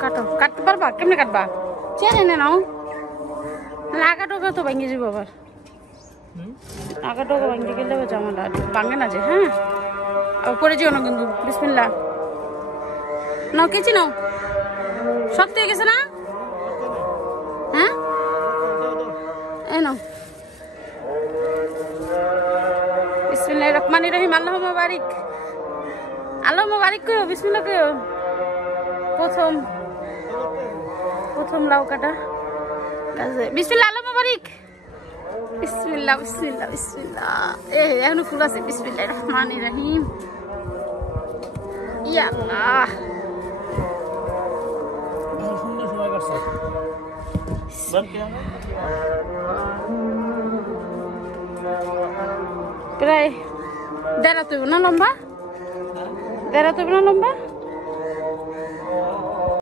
কাটো, কাটতে পারবা? কেমনে কাটবা? চেন এনে নাও। লাগা টোকা তো ভেঙে যাবো আবার। আগা টোকা ভেঙে গেলে জামাটা ভাঙে না যে। হ্যাঁ, আবার পরে যেও না কিন্তু। বিসমিল্লাহ। নাও, কেচি নাও। শক্ত হয়ে গেছে না? হ্যাঁ, এই নাও। বিসমিল্লাহির রহমানির রহিম। আল্লাহ মুবারিক, আল্লাহ মুবারিক কইও, বিসমিল্লাহ কইও। প্রথম লাউ কাটা। বিসমিল্লাহ, আল্লাহ মুবারিক। বিসমিল্লাহ, বিসমিল্লাহ, বিসমিল্লাহ। এখনো ফুল আছে। বিসমিল্লাহির রহমানির রহিম। ইয়া আল্লাহ, প্রায় দেড়া তৈব না লম্বা? দেড়া তৈব না লম্বা?